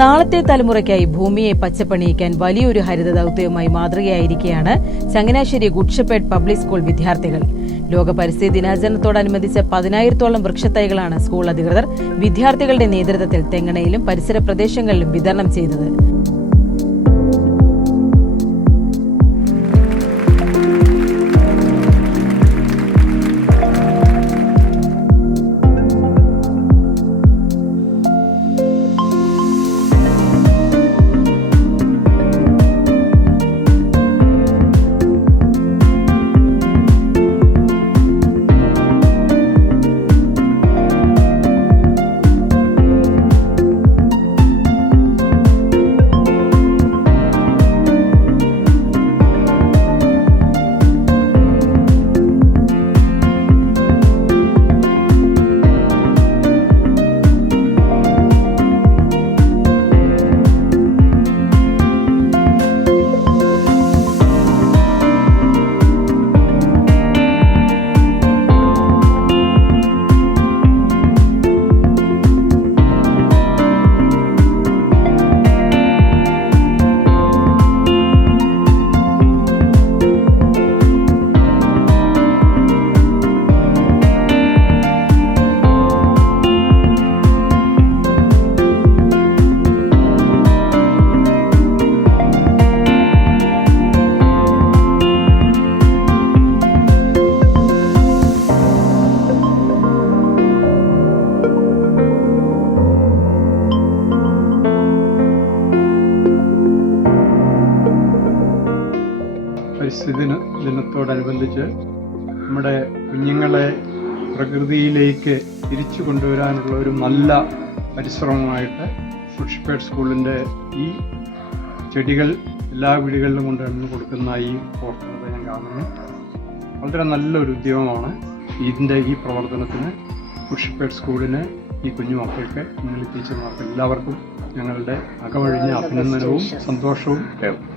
നാളത്തെ തലമുറയ്ക്കായി ഭൂമിയെ പച്ചപ്പണിയിക്കാൻ വലിയൊരു ഹരിത ദൌത്യവുമായി മാതൃകയായിരിക്കെയാണ് Changanassery good shepherd public school വിദ്യാർത്ഥികൾ. ലോക പരിസ്ഥിതി ദിനാചരണത്തോടനുബന്ധിച്ച് 10,000-ഓളം വൃക്ഷത്തൈകളാണ് സ്കൂൾ അധികൃതർ വിദ്യാർത്ഥികളുടെ നേതൃത്വത്തിൽ തെങ്ങണയിലും പരിസര പ്രദേശങ്ങളിലും വിതരണം ചെയ്തത്. പരിസ്ഥിതി ദിനത്തോടനുബന്ധിച്ച് നമ്മുടെ കുഞ്ഞുങ്ങളെ പ്രകൃതിയിലേക്ക് തിരിച്ചു കൊണ്ടുവരാനുള്ള ഒരു നല്ല പരിശ്രമമായിട്ട് ഗുഡ് ഷെപ്പേർഡ് സ്കൂളിൻ്റെ ഈ ചെടികൾ എല്ലാ വീടുകളിലും കൊണ്ടുവന്ന് കൊടുക്കുന്ന ഈ പ്രവർത്തനത്തെ ഞാൻ കാണുന്നു. വളരെ നല്ലൊരു ഉദ്യമമാണ്. ഇതിൻ്റെ ഈ പ്രവർത്തനത്തിന് ഗുഡ് ഷെപ്പേർഡ് സ്കൂളിന് ഈ കുഞ്ഞു മക്കൾക്ക് നിങ്ങൾ ടീച്ചർമാർക്ക് എല്ലാവർക്കും ഞങ്ങളുടെ അകമഴിഞ്ഞ അഭിനന്ദനവും സന്തോഷവും കേൾക്കും.